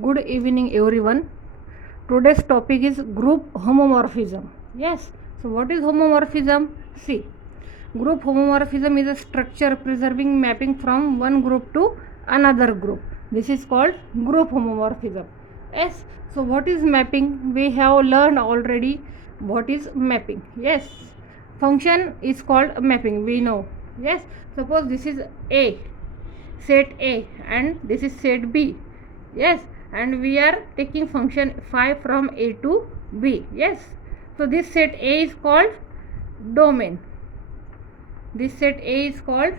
Good evening, everyone. Today's topic is group homomorphism. Yes, so what is homomorphism? See, group homomorphism is a structure preserving mapping from one group to another group. This is called group homomorphism. Yes, so what is mapping? We have learned already what is mapping. Yes, function is called mapping, we know. Yes, suppose this is A, set A, and this is set B. Yes, and we are taking function phi from A to B. Yes, so this set A is called domain. This set A is called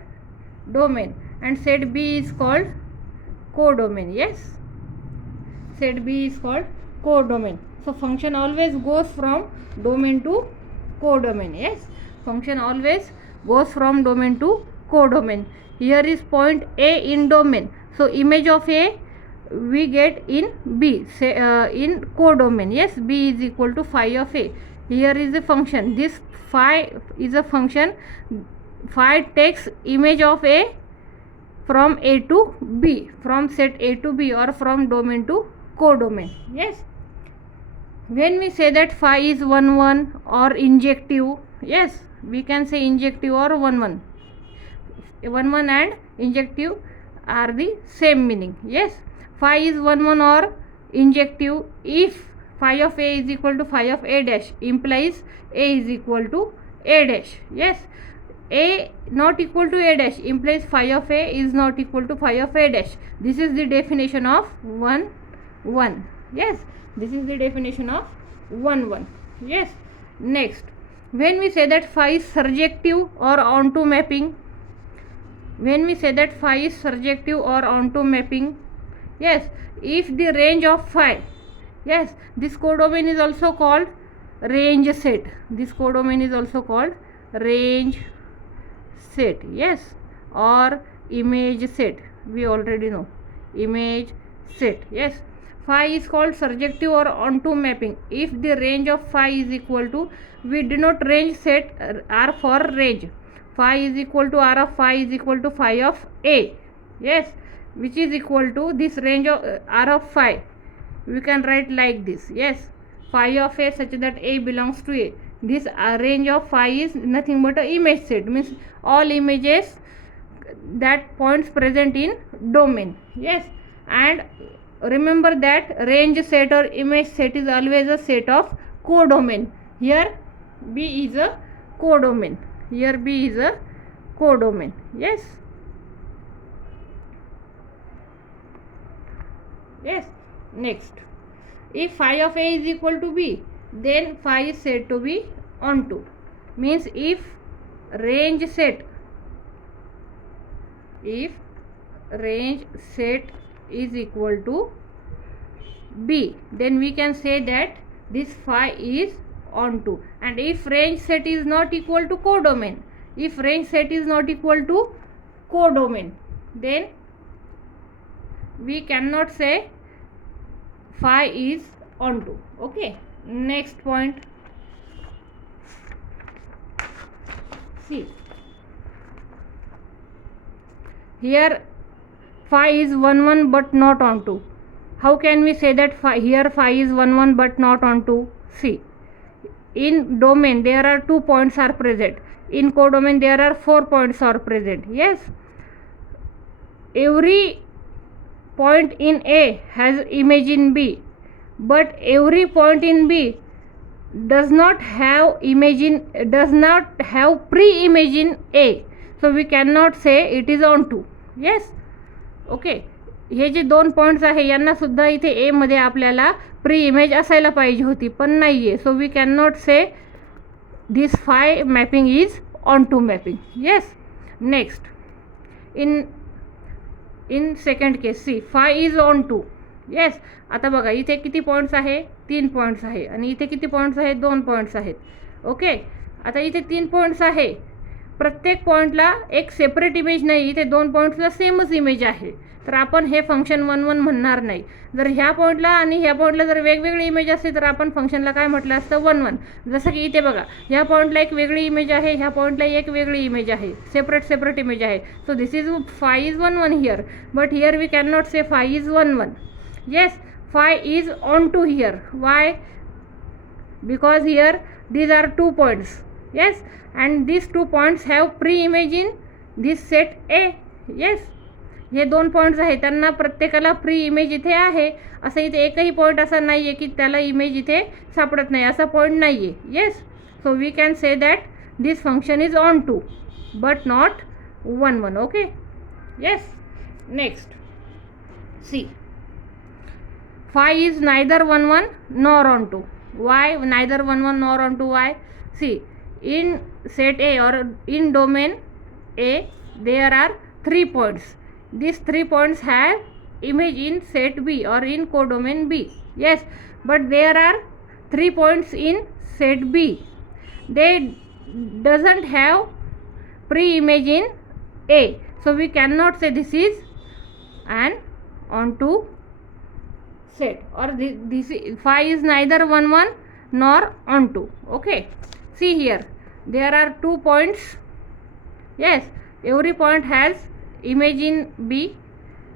domain, and set B is called codomain. Yes, set B is called codomain. So function always goes from domain to codomain. Yes, function always goes from domain to codomain. Here is point A in domain, so image of A we get in B, say in codomain. Yes, B is equal to phi of A. Here is a function. This phi is a function. Phi takes image of A from A to B, from set A to B, or from domain to codomain. Yes, when we say that phi is 1 1 or injective, yes, we can say injective or 1 1. 1 1 and injective are the same meaning. Yes, phi is 1 1 or injective if phi of A is equal to phi of A dash, implies A is equal to A dash. Yes, A not equal to A dash implies phi of A is not equal to phi of A dash. This is the definition of 1 1. Yes, this is the definition of 1 1. Yes, next, when we say that phi is surjective or onto mapping, when we say that phi is surjective or onto mapping, yes, if the range of phi, yes, this codomain is also called range set. This codomain is also called range set. Yes, or image set, we already know image set. Yes, phi is called surjective or onto mapping if the range of phi is equal to, we denote range set R for range. Phi is equal to R of phi is equal to phi of A. Yes, which is equal to this range of R of phi. We can write like this. Yes, phi of A such that A belongs to A. This range of phi is nothing but a image set, means all images that points present in domain. Yes, and remember that range set or image set is always a set of codomain. Here B is a codomain. Here B is a codomain. Yes, yes, next, if phi of A is equal to B, then phi is said to be onto, means if range set is equal to B, then we can say that this phi is onto. And if range set is not equal to codomain, if range set is not equal to codomain, then we cannot say phi is onto. Okay, next point, see, here phi is 1 1 but not onto. How can we say that here phi is 1 1 but not onto? See, in domain there are 2 points are present, in codomain there are 4 points are present. Yes, every point in A has image in B, but every point in B does not have pre-image in A, so we cannot say it is onto. Yes, okay, हे जे 2 points आहे यांना सुद्धा इथे ए मध्ये आपल्याला pre image असायला पाहिजे होती, पण नाही आहे, so we can not say this phi mapping is onto mapping. Yes, next, in second case, C, phi is onto. Yes, आता बघा इथे किती पॉईंट्स आहे, 3 पॉईंट्स आहे, आणि इथे किती पॉईंट्स आहेत, 2 पॉईंट्स आहेत. ओके, आता इथे 3 पॉईंट्स आहे, प्रत्येक पॉईंटला एक सेपरेट इमेज नाही, इथे 2 पॉईंट्सला सेमच इमेज आहे, तर आपण हे फंक्शन 1 1 म्हणणार नाही. जर ह्या पॉईंटला आणि ह्या पॉईंटला जर वेगवेगळी इमेज असते तर आपण फंक्शनला काय म्हटलं असतं, 1 1. जसं की इथे बघा, ह्या पॉईंटला एक वेगळी इमेज आहे, ह्या पॉईंटला एक वेगळी इमेज आहे, सेपरेट इमेज आहे. So this is phi is 1 1 here, but here we can not say phi is 1 1. Yes, phi is onto here. Why? Because here these are 2 points. Yes, and these 2 points have pre-image in this set A. yes, हे 2 points आहेत त्यांना प्रत्येकाला pre image इथे आहे. असं इथे एकही point असा नाही आहे की त्याला इमेज इथे सापडत नाही, असा पॉईंट नाही आहे. Yes, so we can say that this function is onto but not 1 1. Okay. Yes. Next, C, phi is neither 1 1 nor on 2. Why neither 1 1 nor on 2? Why? See, in set A or in domain A there are 3 points. These 3 points have image in set B or in codomain B. Yes, but there are 3 points in set B. They doesn't have pre-image in A, so we cannot say this is an onto set, or this phi is neither 1 1 nor onto. Okay, see here there are 2 points. Yes, every point has image in B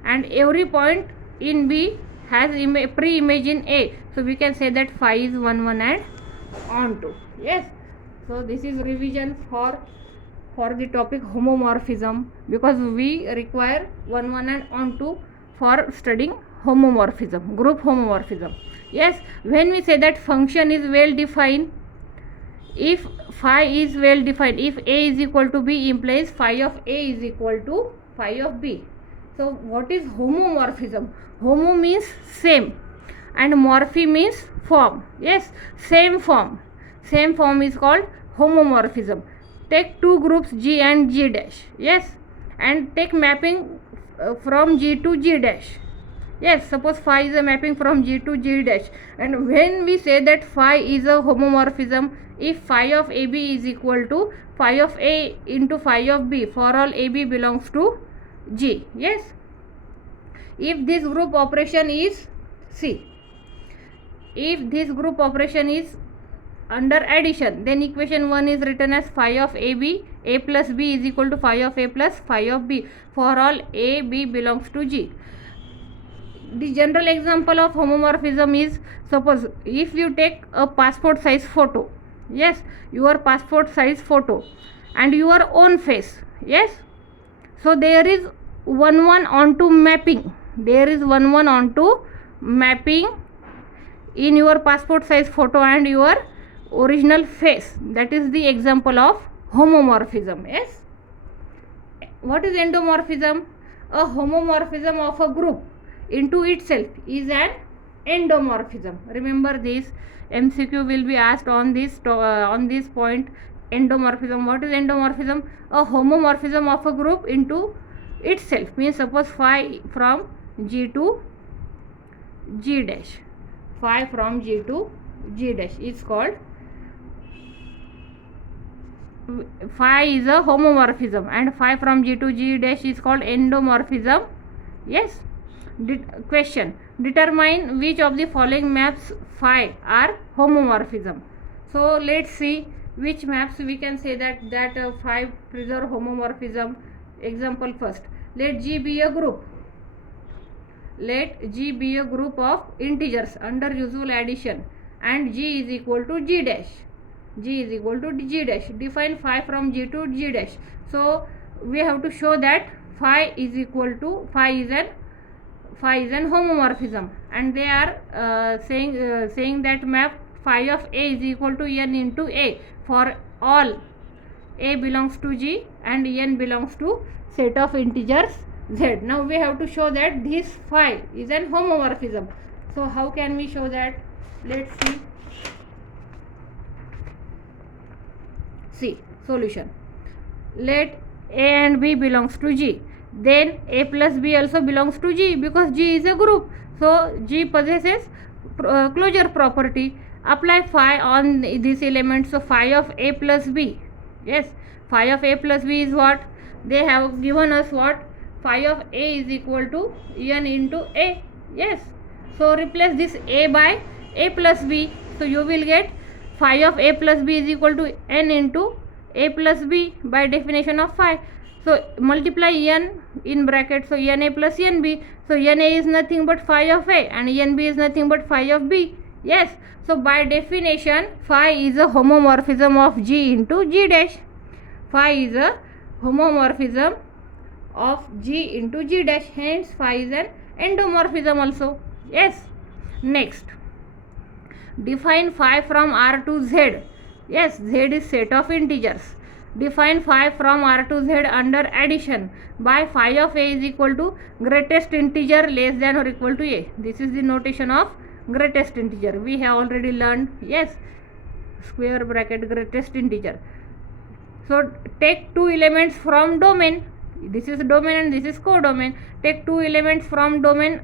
and every point in B has pre-image in A, so we can say that phi is 1 1 and onto. Yes, so this is revision for the topic homomorphism, because we require 1 1 and onto for studying homomorphism, group homomorphism. Yes, when we say that function is well defined, if phi is well defined, if A is equal to B implies phi of A is equal to phi of B. So what is homomorphism? Homo means same and morphi means form. Yes, same form is called homomorphism. Take 2 groups G and G dash. Yes, and take mapping from G to G dash. Yes, suppose phi is a mapping from G to G dash, and when we say that phi is a homomorphism, if phi of AB is equal to phi of A into phi of B for all AB belongs to G. Yes, if this group operation is if this group operation is under addition, then equation 1 is written as phi of AB, A plus B is equal to phi of A plus phi of B for all A B belongs to G. The general example of homomorphism is, suppose if you take a passport size photo. Yes, your passport size photo and your own face. Yes, so there is 1 1 onto mapping, there is 1 1 onto mapping in your passport size photo and your original face. That is the example of homomorphism. Yes, what is endomorphism? A homomorphism of a group into itself is an endomorphism. Remember this, MCQ will be asked on this point, endomorphism. What is endomorphism? A homomorphism of a group into itself, means suppose phi from G to G dash, phi from G to G dash is called, phi is a homomorphism and phi from G to G dash is called endomorphism. Yes. Question, determine which of the following maps phi are homomorphism. So let's see which maps we can say that phi preserve homomorphism. Example first, let G be a group. Let G be a group of integers under usual addition and G is equal to G dash. G is equal to G dash. Define phi from G to G dash. So we have to show that phi is equal to phi is an homomorphism, and they are saying that map phi of A is equal to n into A for all A belongs to G and n belongs to set of integers Z. Now we have to show that this phi is an homomorphism. So how can we show that? Let's see solution. Let A and B belongs to G, then A plus B also belongs to G because G is a group. So G possesses closure property. Apply phi on this element. So phi of A plus B. Yes, phi of A plus B is what? They have given us what? Phi of A is equal to n into A. Yes, so replace this A by A plus B. So you will get phi of A plus B is equal to n into A plus B by definition of phi. So multiply n in bracket, so na plus nb. So na is nothing but phi of a and nb is nothing but phi of b. Yes, so by definition phi is a homomorphism of g into g dash. Phi is a homomorphism of g into g dash, hence phi is an endomorphism also. Yes, next, define phi from r to z. Yes, z is set of integers. Define phi from r to z under addition by phi of a is equal to greatest integer less than or equal to a. This is the notation of greatest integer. We have already learned. Yes, square bracket greatest integer. So take two elements from domain. This is domain and this is codomain. Take two elements from domain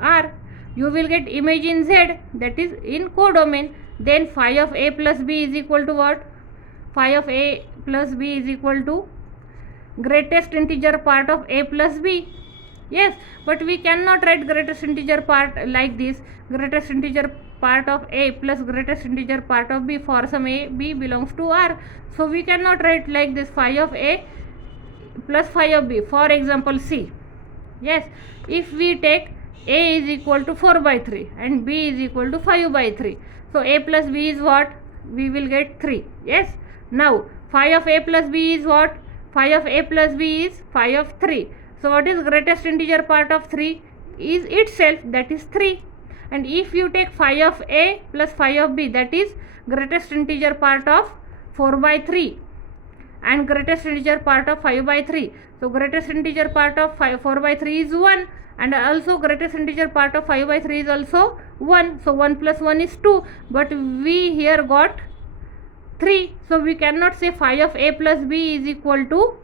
R. You will get image in Z, that is in codomain. Then phi of a plus b is equal to what? Phi of a plus b is equal to greatest integer part of a plus b. Yes, but we cannot write greatest integer part like this. Greatest integer part of a plus greatest integer part of b. For some a, b belongs to R. So we cannot write like this, phi of a plus phi of b. For example, C. Yes, if we take a is equal to 4 by 3 and b is equal to 5 by 3. So a plus b is what? We will get 3. Yes. Now phi of a plus b is what? Phi of a plus b is phi of 3. So what is greatest integer part of 3? Is itself, that is 3. And if you take phi of a plus phi of b, that is greatest integer part of 4 by 3 and greatest integer part of 5 by 3. So greatest integer part of 4 by 3 is 1 and also greatest integer part of 5 by 3 is also 1. So 1 plus 1 is 2, but we here got 3. So we cannot say phi of a plus b is equal to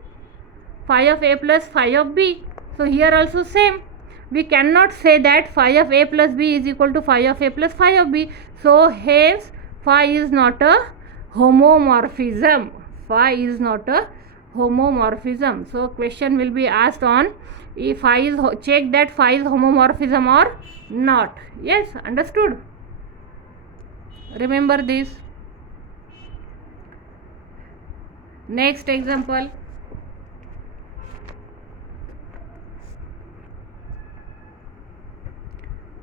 phi of a plus phi of b. So here also same. We cannot say that phi of a plus b is equal to phi of a plus phi of b. So hence phi is not a homomorphism. Phi is not a homomorphism. So question will be asked on if phi is check that phi is homomorphism or not. Yes, understood. Remember this. Next example.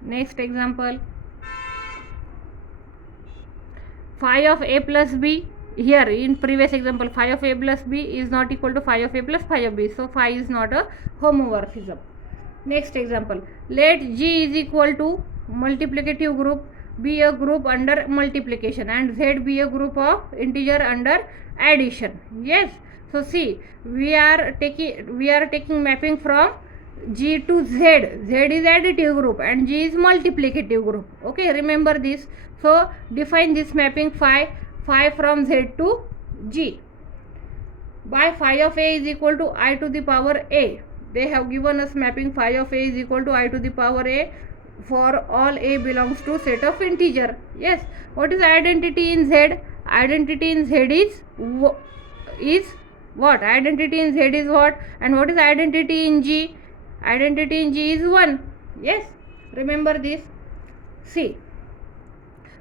Next example. Phi of a plus b. Here in previous example, phi of a plus b is not equal to phi of a plus phi of b. So phi is not a homomorphism. Next example. Let G is equal to multiplicative group be a group under multiplication and Z be a group of integer under addition. Yes. So see, we are taking mapping from G to Z. Z is additive group and G is multiplicative group. Okay, remember this. So define this mapping phi from Z to G by phi of a is equal to I to the power a. They have given us mapping phi of a is equal to I to the power a for all a belongs to set of integer. Yes. What is identity in Z? Identity in Z is what? Identity in Z is what? And what is identity in G? Identity in G is 1. Yes. Remember this. See.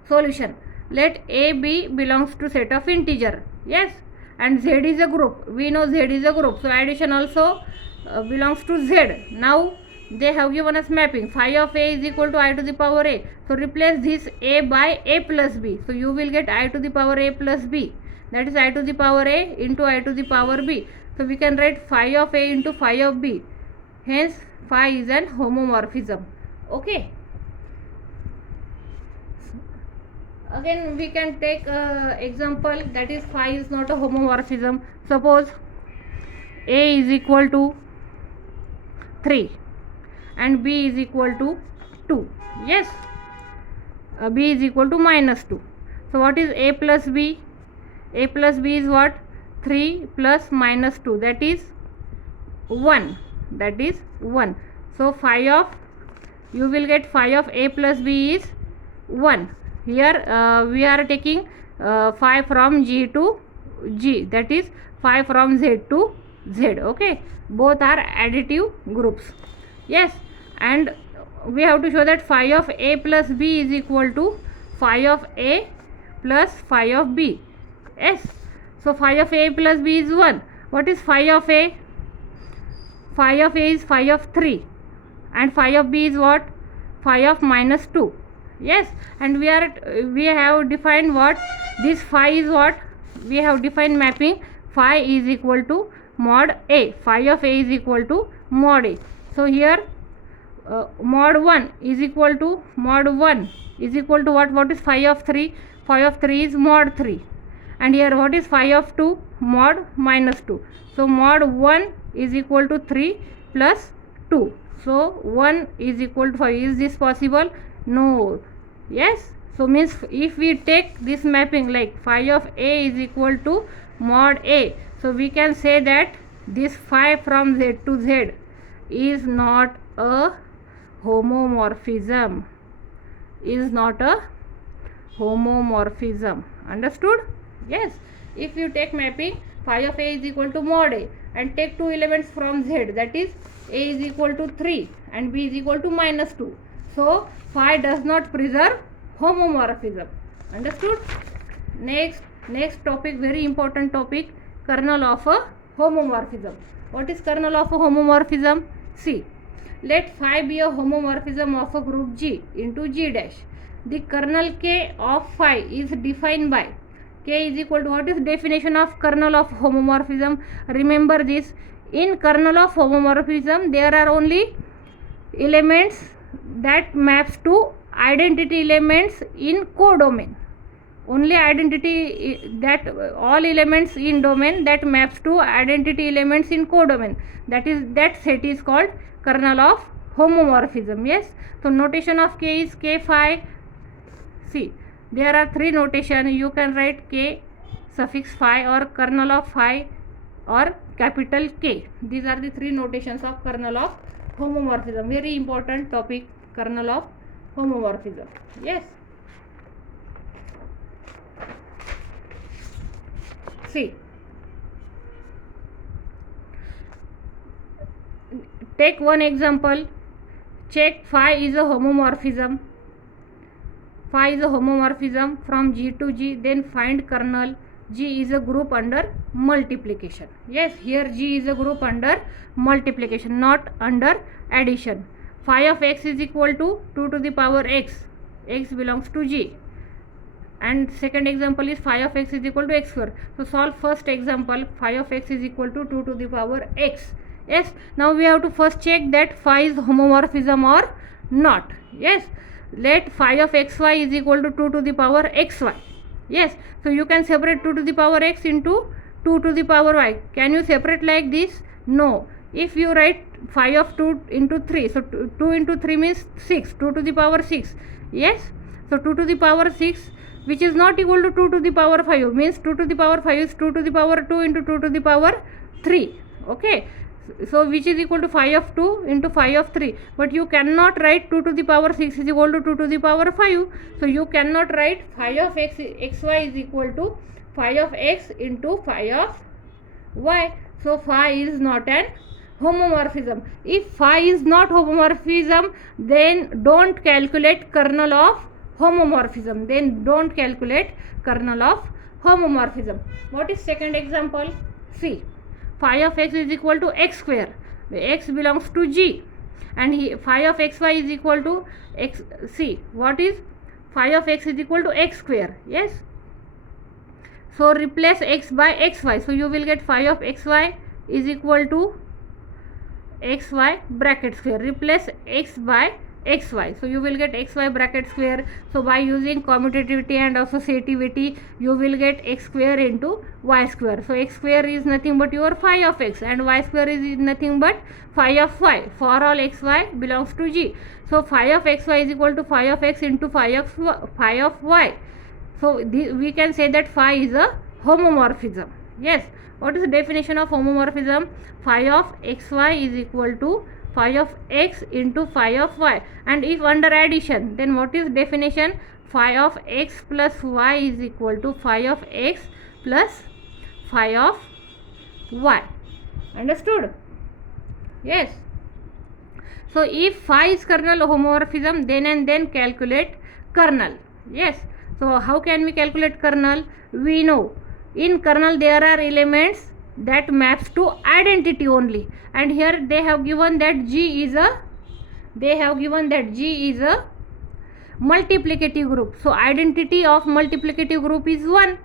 Solution. Let a b belongs to set of integer. Yes. And Z is a group. We know Z is a group. So addition also belongs to Z. Now they have given us mapping phi of a is equal to I to the power a. So replace this a by a plus b. So you will get I to the power a plus b. That is I to the power a into I to the power b. So we can write phi of a into phi of b. Hence phi is an homomorphism. Okay. Again we can take example, that is phi is not a homomorphism. Suppose a is equal to 3 and b is equal to 2. Yes. B is equal to minus 2. So what is a plus b? A plus b is what? 3 plus minus 2, that is 1. That is 1. So phi of, you will get phi of a plus b is 1. Here we are taking phi from G to G, that is phi from Z to Z. Okay, both are additive groups. Yes, and we have to show that phi of a plus b is equal to phi of a plus phi of b. Yes, so phi of a plus b is 1. What is phi of a? phi of A is phi of 3 and phi of B is what? Phi of minus 2. Yes, and we have defined what? This phi is what? We have defined mapping phi is equal to mod A. Phi of A is equal to mod A. So here mod 1 is equal to what? What is phi of 3? Phi of 3 is mod 3. And here what is phi of 2? Mod minus 2. So mod 1 is equal to 3 plus 2. So 1 is equal to 5. Is this possible? No. Yes. So means if we take this mapping like phi of A is equal to mod A, so we can say that this phi from Z to Z is not a homomorphism. Is not a homomorphism. Understood? Yes. If you take mapping phi of A is equal to mod A and take two elements from Z, that is A is equal to 3 and B is equal to minus 2. So phi does not preserve homomorphism. Understood? Next topic, very important topic, kernel of a homomorphism. What is kernel of a homomorphism? See, let phi be a homomorphism of a group G into G dash. The kernel K of phi is defined by K is equal to, what is definition of kernel of homomorphism? Remember this, in kernel of homomorphism there are only elements that maps to identity elements in codomain. Only identity, that all elements in domain that maps to identity elements in codomain, that set is called kernel of homomorphism. Yes. So notation of K is K phi. See, there are three notation. You can write K suffix phi or kernel of phi or capital K. These are the three notations of kernel of homomorphism. Very important topic, kernel of homomorphism. Yes. See, take one example. Check phi is a homomorphism. Phi is a homomorphism from G to G. Then find kernel. G is a group under multiplication. Yes, here G is a group under multiplication, not under addition. Phi of x is equal to 2 to the power x. X belongs to G. And second example is phi of x is equal to x square. So solve first example, phi of x is equal to 2 to the power x. Yes, now we have to first check that phi is homomorphism or not. Yes, let phi of xy is equal to 2 to the power xy. Yes, so you can separate 2 to the power x into 2 to the power y. Can you separate like this? No. If you write phi of 2 into 3, so 2 into 3 means 6, 2 to the power 6. Yes, so 2 to the power 6, which is not equal to 2 to the power 5, means 2 to the power 5 is 2 to the power 2 into 2 to the power 3. Okay, so which is equal to phi of 2 into phi of 3, but you cannot write 2 to the power 6 is equal to 2 to the power 5. So you cannot write phi of xy is equal to phi of x into phi of y. So phi is not an homomorphism. If phi is not homomorphism, then don't calculate kernel of homomorphism. What is second example? See, phi of x is equal to x square. X belongs to G, and phi of xy is equal to x. See, what is phi of x is equal to x square. Yes, so replace x by xy. So you will get phi of xy is equal to xy bracket square. Replace x by xy, so you will get xy bracket square. So by using commutativity and associativity, you will get x square into y square. So x square is nothing but your phi of x, and y square is nothing but phi of y for all xy belongs to G. So phi of xy is equal to phi of x into phi of y. So we can say that phi is a homomorphism. Yes, what is the definition of homomorphism? Phi of xy is equal to phi of x into phi of y. And if under addition, then what is definition? Phi of x plus y is equal to phi of x plus phi of y. Understood? Yes. So if phi is kernel homomorphism, then and then calculate kernel. Yes. So how can we calculate kernel? We know in kernel there are elements that maps to identity only, and here they have given that G is a multiplicative group. So identity of multiplicative group is 1.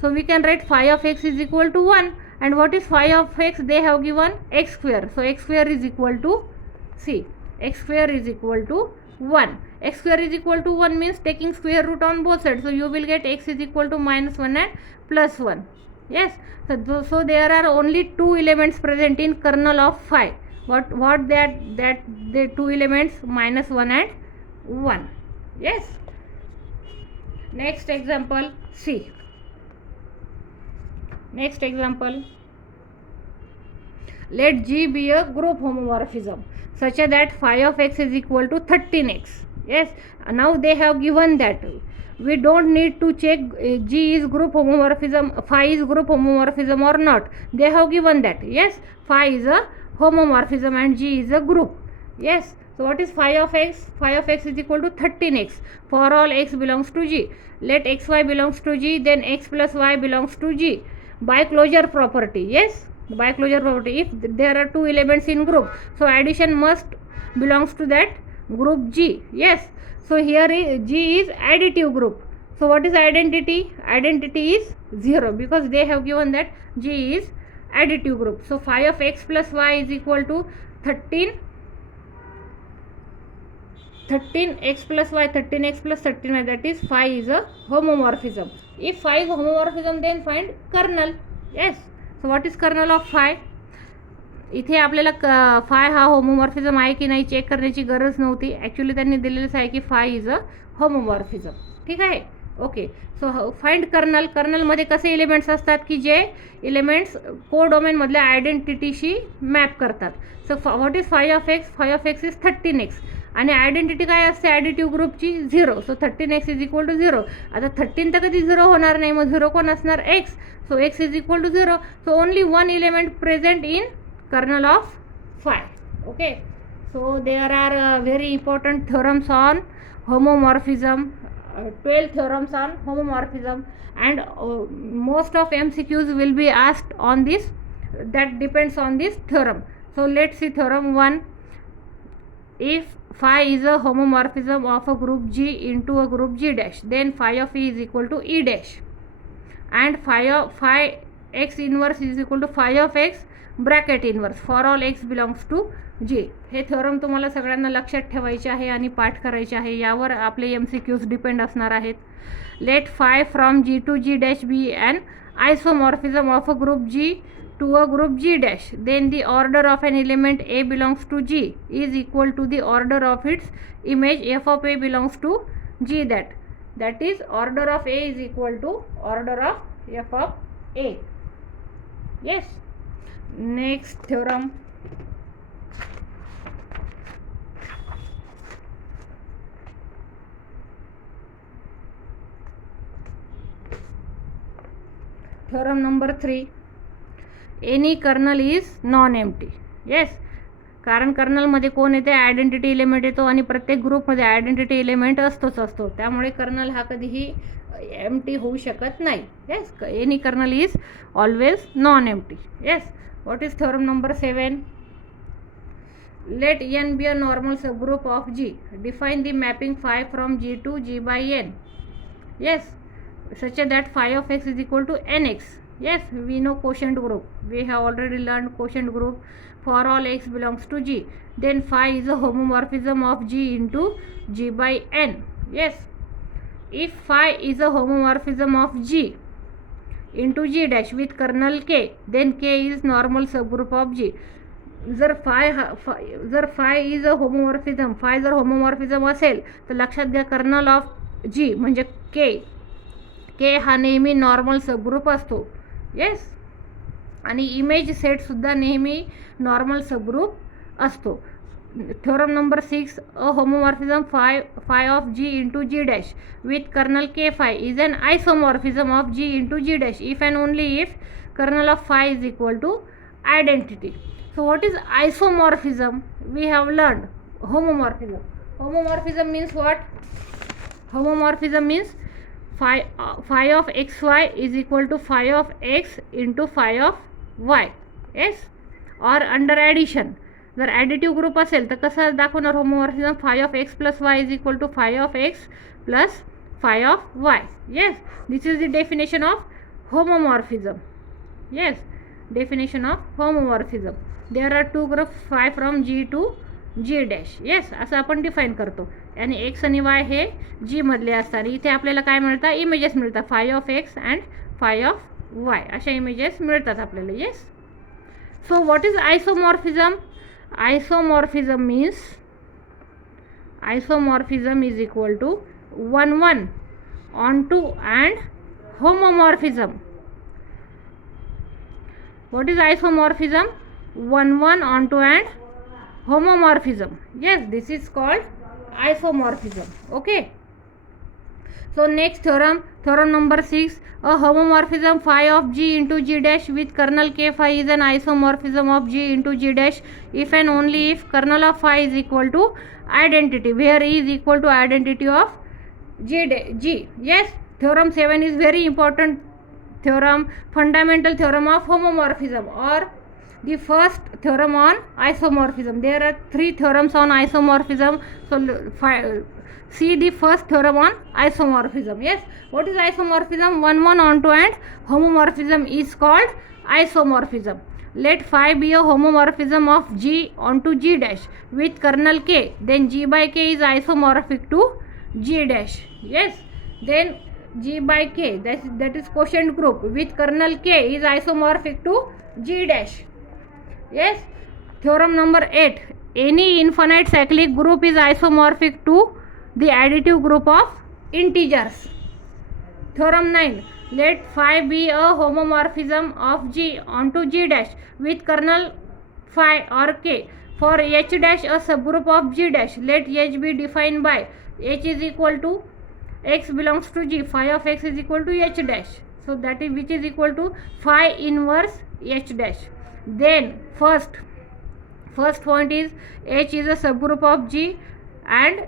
So we can write phi of x is equal to 1. And what is phi of x? They have given x square. So x square is equal to x square is equal to 1. X square is equal to 1 means taking square root on both sides. So you will get x is equal to -1 and +1. Yes. So there are only 2 elements present in kernel of phi. What that the 2 elements -1 and 1. Yes. Next example, C. Next example, let G be a group homomorphism such that phi of x is equal to 13x. Yes. Now they have given that. We don't need to check G is group homomorphism, phi is group homomorphism or not. They have given that. Yes, phi is a homomorphism and G is a group. Yes. So what is phi of x? Phi of x is equal to 13x for all x belongs to G. Let xy belongs to G, then x plus y belongs to G. By closure property. Yes, by closure property. If there are 2 elements in group, so addition must belongs to that group G. Yes. So here G is additive group. So what is identity? Identity is 0 because they have given that G is additive group. So phi of x plus y is equal to 13x plus y, 13x plus 13y, that is phi is a homomorphism. If phi is homomorphism, then find kernel. Yes. So what is kernel of phi? इथे आपल्याला फाय हा होमोमॉर्फिझम आहे की नाही check करण्याची गरज नव्हती. Actually त्यांनी दिलेलंच आहे की फाय इज अ होमोमॉर्फिझम. ठीक आहे. ओके. So find kernel. कर्नलमध्ये कसे एलिमेंट्स असतात की जे एलिमेंट्स कोडोमेनमधल्या आयडेंटिटीशी मॅप करतात. So what is phi of x? Phi of x is 13x आणि आयडेंटिटी काय असते ॲडिटिव्ह ग्रुपची? 0. So 13x is equal to 0. आता 13 तर कधी 0 होणार नाही, मग 0 कोण असणार? x. So x is equal to 0. So only 1 element present in kernel of phi. Okay, so there are very important theorems on homomorphism, 12 theorems on homomorphism, and most of MCQs will be asked on this. That depends on this theorem. So let's see theorem 1. If phi is a homomorphism of a group G into a group G dash, then phi of E is equal to E dash, and phi x inverse is equal to phi of x bracket inverse for all x belongs to G. हे theorem तुम्हाला सगळ्यांना लक्षात ठेवायचे आहे आणि पाठ करायचे आहे. यावर आपले MCQs डिपेंड असणार आहेत. Let phi from G to G dash B and isomorphism of a group G to a group G dash, then the order of an element A belongs to G is equal to the order of its image F of A belongs to G. that is order of A is equal to order of F of A. Yes. Next theorem. Theorem number 3. Any kernel is non-empty. Yes. कारण कर्नलमध्ये कोण येते? Identity element येतो आणि प्रत्येक ग्रुपमध्ये identity element असतो. त्यामुळे colonel हा कधीही एम्प्टी होऊ शकत नाही. Yes. Any kernel is always non empty. Yes. What is theorem number 7? Let n be a normal subgroup of G. Define the mapping phi from G to G by n. Yes, such that phi of x is equal to nx. Yes, we know quotient group. We have already learned quotient group for all x belongs to G. Then phi is a homomorphism of G into G by n. Yes, if phi is a homomorphism of G into G dash with kernel K, then K is normal subgroup of G. जर phi is a homomorphism, phi जर homomorphism असेल तर लक्षात घ्या kernel of G म्हणजे K हा नेहमी normal subgroup असतो. येस. आणि इमेज सेट सुद्धा नेहमी नॉर्मल सबग्रुप असतो. Theorem number 6. A homomorphism phi of G into G dash with kernel K phi is an isomorphism of G into G dash if and only if kernel of phi is equal to identity. So what is isomorphism? We have learned homomorphism. Homomorphism means what? Homomorphism means phi of xy is equal to phi of x into phi of y. Yes. और under addition जर additive group असेल तर कसं दाखवणार homomorphism? Phi of x plus y is equal to phi of x plus phi of y. Yes, this is the definition of homomorphism. Yes, definition of homomorphism. There are two groups phi from G to G dash. Yes, असं आपण define करतो. आणि x आणि वाय हे जी मधले असतात. इथे आपल्याला काय मिळतात? इमेजेस मिळतात. Phi of x and phi of y अशा इमेजेस मिळतात आपल्याला. Yes. So what is isomorphism? Isomorphism means isomorphism is equal to 1 onto and homomorphism. What is isomorphism? 1 onto and homomorphism. Yes, this is called isomorphism. Okay. So next theorem, theorem number 6. A homomorphism phi of G into G dash with kernel K phi is an isomorphism of G into G dash if and only if kernel of phi is equal to identity, where E is equal to identity of G. Yes. Theorem 7 is very important theorem, fundamental theorem of homomorphism, or the first theorem on isomorphism. There are 3 theorems on isomorphism. So see the first theorem on isomorphism. Yes, what is isomorphism? 1 onto and homomorphism is called isomorphism. Let phi be a homomorphism of G onto G dash with kernel K, then G by K is isomorphic to G dash. Yes, then G by K, that is quotient group with kernel K is isomorphic to G dash. Yes. Theorem number 8. Any infinite cyclic group is isomorphic to the additive group of integers. Theorem 9. Let phi be a homomorphism of G onto G dash with kernel phi or K. For H dash a subgroup of G dash, let H be defined by H is equal to x belongs to G, phi of x is equal to H dash. So that is which is equal to phi inverse H dash. Then first point is H is a subgroup of G and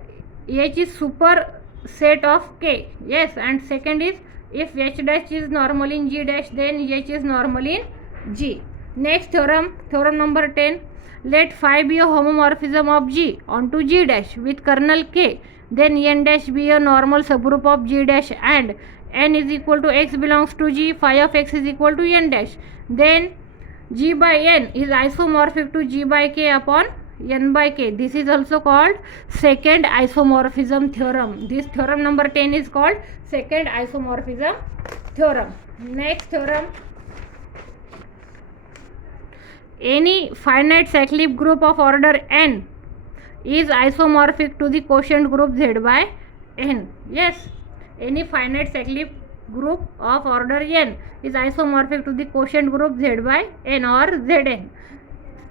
H is superset of K. Yes, and second is if H dash is normal in G dash, then H is normal in G. Next theorem, theorem number 10. Let phi be a homomorphism of G onto G dash with kernel K, then n dash be a normal subgroup of G dash and n is equal to x belongs to G, phi of x is equal to n dash. Then G by n is isomorphic to G by K upon n by K. This is also called second isomorphism theorem. This theorem number 10 is called second isomorphism theorem. Next theorem. Any finite cyclic group of order n is isomorphic to the quotient group Z by n. Yes, any finite cyclic group of order n is isomorphic to the quotient group Z by n or Zn.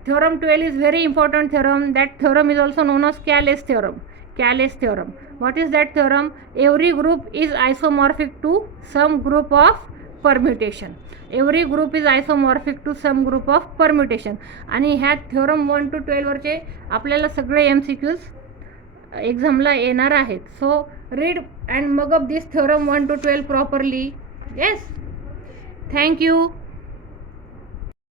Theorem 12 is very important theorem. That theorem is also known as Calais theorem. Calais theorem. What is that theorem? Every group is isomorphic to some group of permutation. Every group is isomorphic to some group of permutation. आणि ह्या theorem 1 to 12 वरचे आपल्याला सगळे MCQs एक्झामला येणार आहेत. So read and mug up this theorem 1 to 12 properly. Yes, thank you.